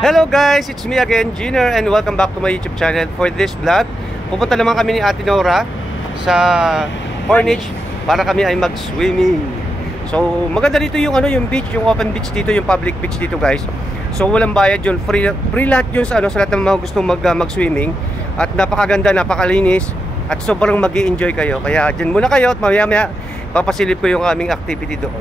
Hello guys, it's me again, Giner, and welcome back to my YouTube channel. For this vlog, pupunta naman kami ni Ate Nora sa Corniche para kami ay mag-swimming. So, maganda dito yung yung beach, yung open beach dito, yung public beach dito, guys. So, walang bayad yun, free lahat yun sa sa lahat ng mga gustong mag-swimming. At napakaganda, napakalinis, at sobrang mag-i-enjoy kayo. Kaya dyan muna kayo at mamaya-maya papasilip ko yung aming activity doon.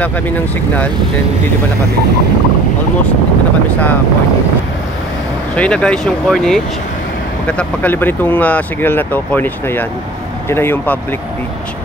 Lang kami ng signal, then dito na kami. Almost dito na kami sa Corniche. So yun na guys yung Corniche. Pagkaliban itong signal na to, Corniche na yan. Yan na yung public beach.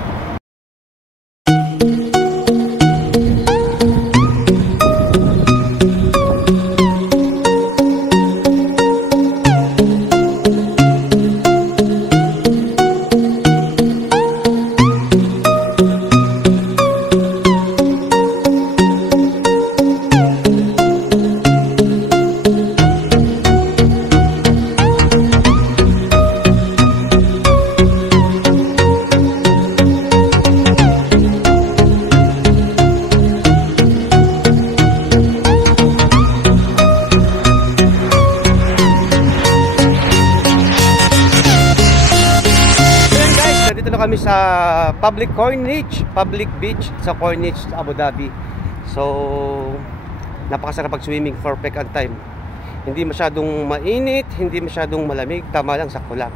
Kami sa public beach sa Corniche sa Abu Dhabi. So napakasarap pag-swimming, perfect ang time. Hindi masyadong mainit, hindi masyadong malamig, tama lang, sakto lang.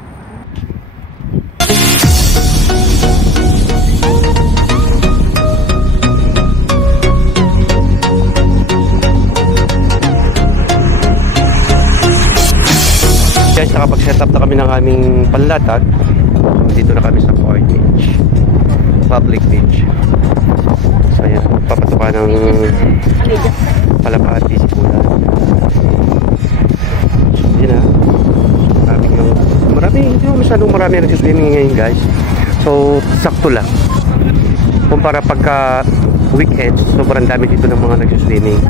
Guys, nakapag-set up na kami ng aming panlatag. Dito na kami sa Corniche public beach. So ayan, papatukan ng Palapati si Pula. Yun na, hindi masyadong marami ang nag-swimming ngayon guys. So sakto lang kumpara pagka weekend, sobrang dami dito ng mga nag-swimming.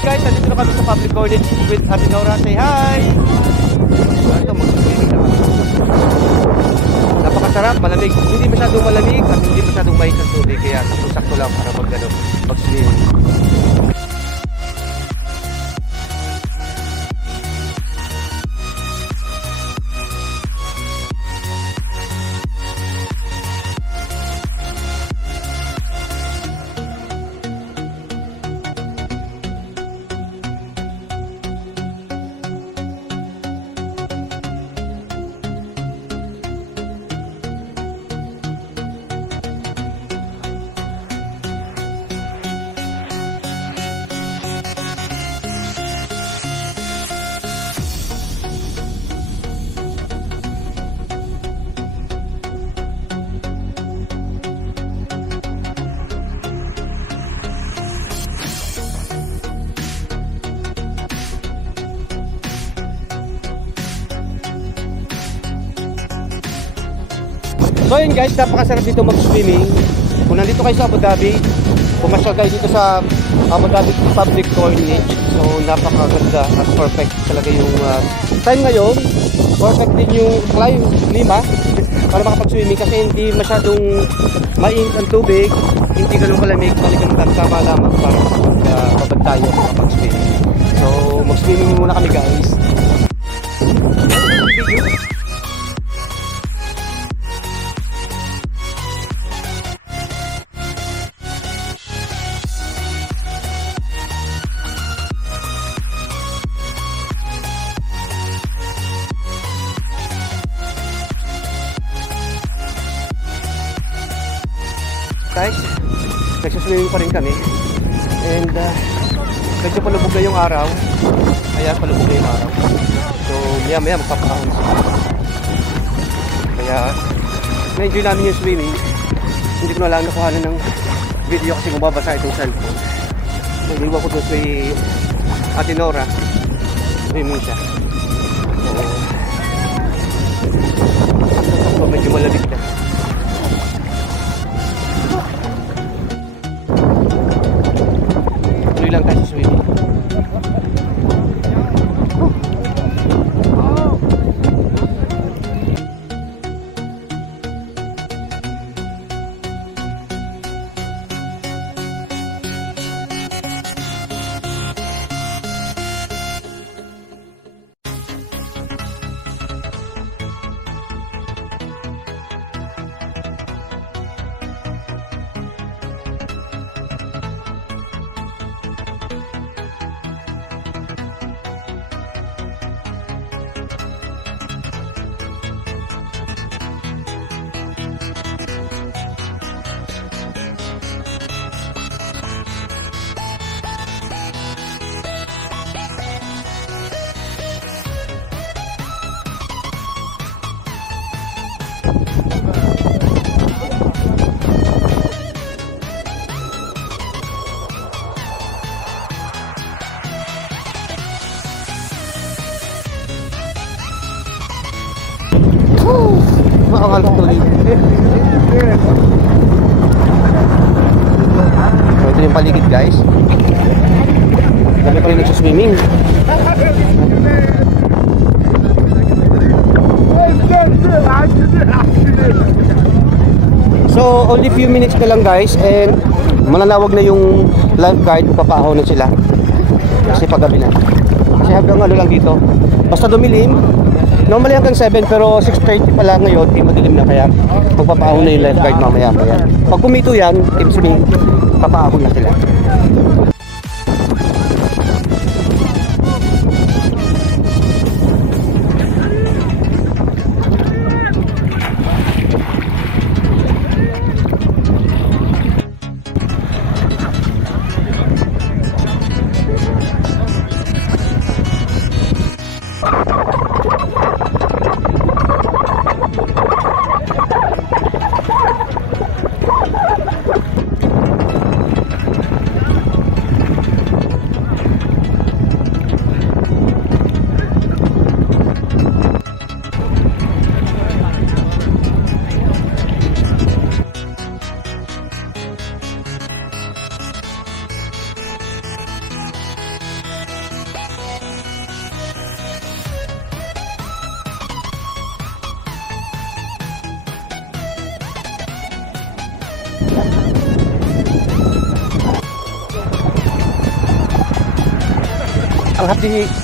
Guys, nandito na kami sa public Corniche with Ate Nora. Say hi! Ito, mag-swimming na kami. Napakasarap, malamig. Hindi masyadong malamig at hindi masyadong mahit ang tubig. Kaya sakto lang para mag-swimming. So yun guys, napakasarap dito mag-swimming. Kung nandito kayo sa Abu Dhabi, pumasyal kayo dito sa Abu Dhabi Public Corniche. So napakaganda at perfect talaga yung time ngayon. Perfect din yung klima para makapag-swimming kasi hindi masyadong mainit ang tubig, hindi ganun kalamig, talagang tama lamang para kapag tayo makapag-swimming. So mag-swimming muna kami guys. Guys, nagsaswimming pa rin kami and medyo palubog na yung araw, kaya palubog na yung araw, so maya maya magpapakahon siya, kaya na-enjoy namin yung swimming. Hindi ko na lang nakuhanan ng video kasi bumabasa itong cellphone. Nag-iwan ko doon sa Ate Nora, swimming siya, so medyo malamig na. Lang tayo sa swimming. Makakalap tuloy. So ito yung paligid guys. Dami pa rin nagsaswimming. So only few minutes na lang guys and malalawag na yung lifeguard, papahaw na sila kasi paggabi na. Kasi hanggang ano lang dito, basta dumilim. Normally hanggang 7 pero 6:30 pa lang ngayon, madilim na kaya magpapaahon na yung lifeguard mamaya. Pag kumito yan, team swimming, papaahon na sila.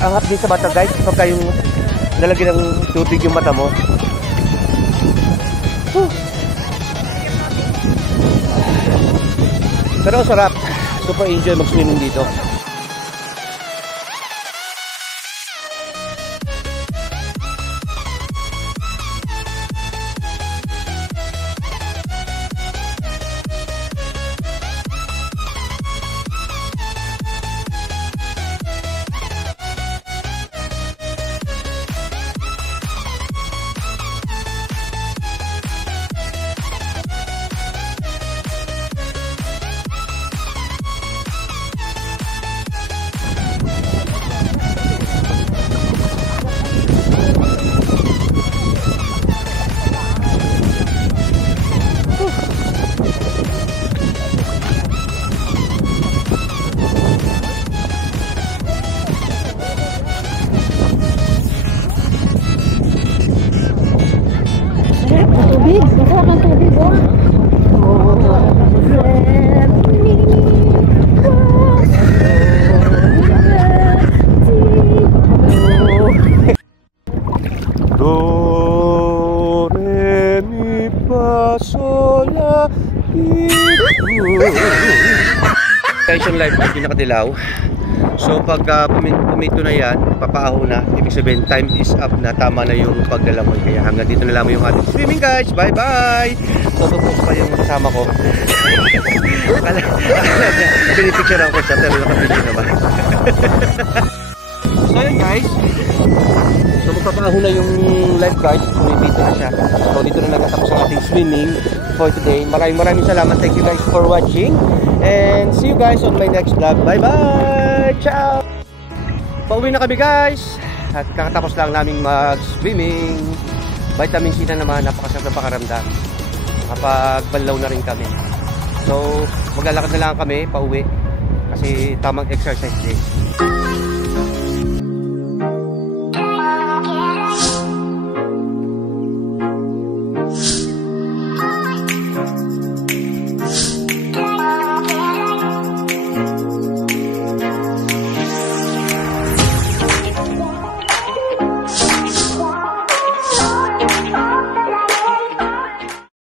Ang hapdi sa mata guys pagka yung nalagyan ng tubig yung mata mo. Pero sarap, super enjoy mag-swimming dito. tubig. Masarap ang tubig, oh. Do, re, mi, fa, sol, la, ti, do. Guys, yung live ay pinakadilaw. So pag pumito na yan, papaaho na. Ibig sabihin, time is up na. Tama na yung paglalangoy. Kaya hanggang dito na lang yung ating swimming, guys. Bye bye. Tutupos pa yung kasama ko. Akala niya, pinipicturean ko siya pero nakapicture na ba? So yun, guys. So magpapaaho na yung lifeguard. Pumipito na siya. So dito na nagtatapos ang ating swimming for today. Maraming salamat. Thank you guys for watching. And see you guys on my next vlog. Bye bye! Ciao! Pauwi na kami, guys. At kakatapos lang naming mag-swimming. Vitamin C na naman. Napakasarap na pakaramdam. Kapag-banlaw na rin kami. So maglalakad na lang kami pauwi. Kasi tamang exercise day.